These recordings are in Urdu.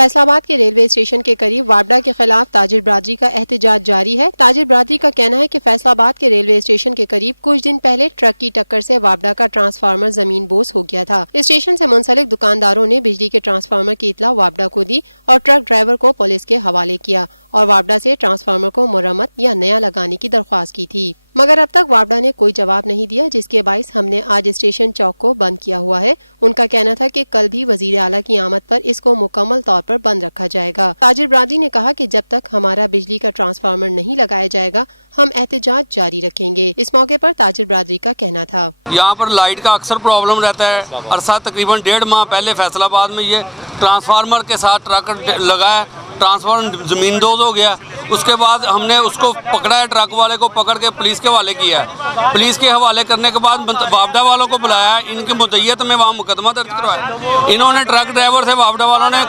فیصل آباد کے ریلوے اسٹیشن کے قریب وابڈا کے خلاف تاجر برادری کا احتجاج جاری ہے۔ تاجر برادری کا کہنا ہے کہ فیصل آباد کے ریلوے اسٹیشن کے قریب کچھ دن پہلے ٹرک کی ٹکر سے وابڈا کا ٹرانسفارمر زمین بوس ہو گیا تھا۔ اسٹیشن سے منسلک دکانداروں نے بجلی کے ٹرانسفارمر کی اطلاع وابڈا کو دی اور ٹرک ڈرائیور کو پولیس کے حوالے کیا اور وابڈا سے ٹرانسفارمر کو مرمت یا نیا لگانے کی درخواست کی تھی۔ مگر اب تک وابڈا نے کوئی جواب نہیں دیا، جس کے باعث ہم نے آج اسٹیشن چوک کو بند کیا ہوا ہے۔ ان کا کہنا تھا کہ کل بھی وزیر اعلیٰ کی آمد پر اس کو مکمل طور پر بند رکھا جائے گا۔ تاجر برادری نے کہا کہ جب تک ہمارا بجلی کا ٹرانسفارمر نہیں لگایا جائے گا، ہم احتجاج جاری رکھیں گے۔ اس موقع پر تاجر برادری کا کہنا تھا۔ یہاں پر لائٹ کا اکثر پرابلم رہتا ہے۔ عرصہ تقریباً ڈیڑھ ماہ پہلے فیصل آباد میں یہ ٹرانسفارمر کے ساتھ ٹرک لگایا۔ ٹرانسفارمر زمین دوز ہو گیا۔ اس کے بعد ہم نے اس کو پکڑا ہے، ٹرک والے کو پکڑ کے پولیس کے حوالے کیا ہے۔ پولیس کے حوالے کرنے کے بعد وابڈا والوں کو بلایا ہے۔ ان کی مدعیت میں وہاں مقدمہ درج کروایا انہوں نے ٹرک ڈرائیور سے وابڈا والوں نے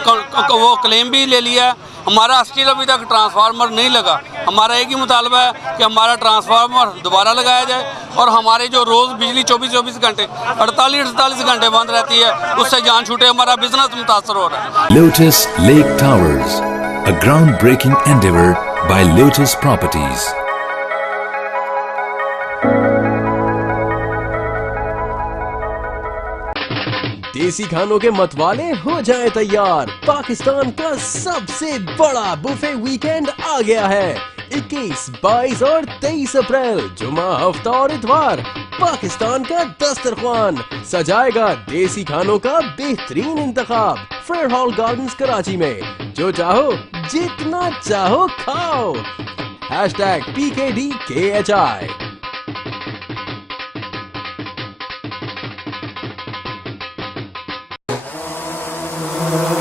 وہ کلیم بھی لے لیا ہے۔ ہمارا اسٹیل ابھی تک ٹرانسفارمر نہیں لگا۔ ہمارا ایک ہی مطالبہ ہے کہ ہمارا ٹرانسفارمر دوبارہ لگایا جائے اور ہمارے جو روز بجلی چوبیس چوبیس گھنٹے اڑتالیس اڑتالیس گھنٹے بند رہتی ہے۔ اس سے جان چھوٹے ہمارا بزنس متاثر ہو رہا ہے۔ Lake towers ground breaking by Lotus Properties. دیسی کھانوں کے متوالے ہو جائے تیار۔ پاکستان کا سب سے بڑا بوفے ویکینڈ آ گیا ہے۔ اکیس، بائیس اور تیئیس اپریل، جمعہ، ہفتہ اور اتوار۔ پاکستان کا دسترخوان۔ سجائے گا دیسی کھانوں کا بہترین انتخاب۔ فیئر ہال گارڈنز کراچی میں۔ جو چاہو جتنا چاہو کھاؤ۔ ہیش ٹیگ پی کے ڈی کے ایچ آئی Oh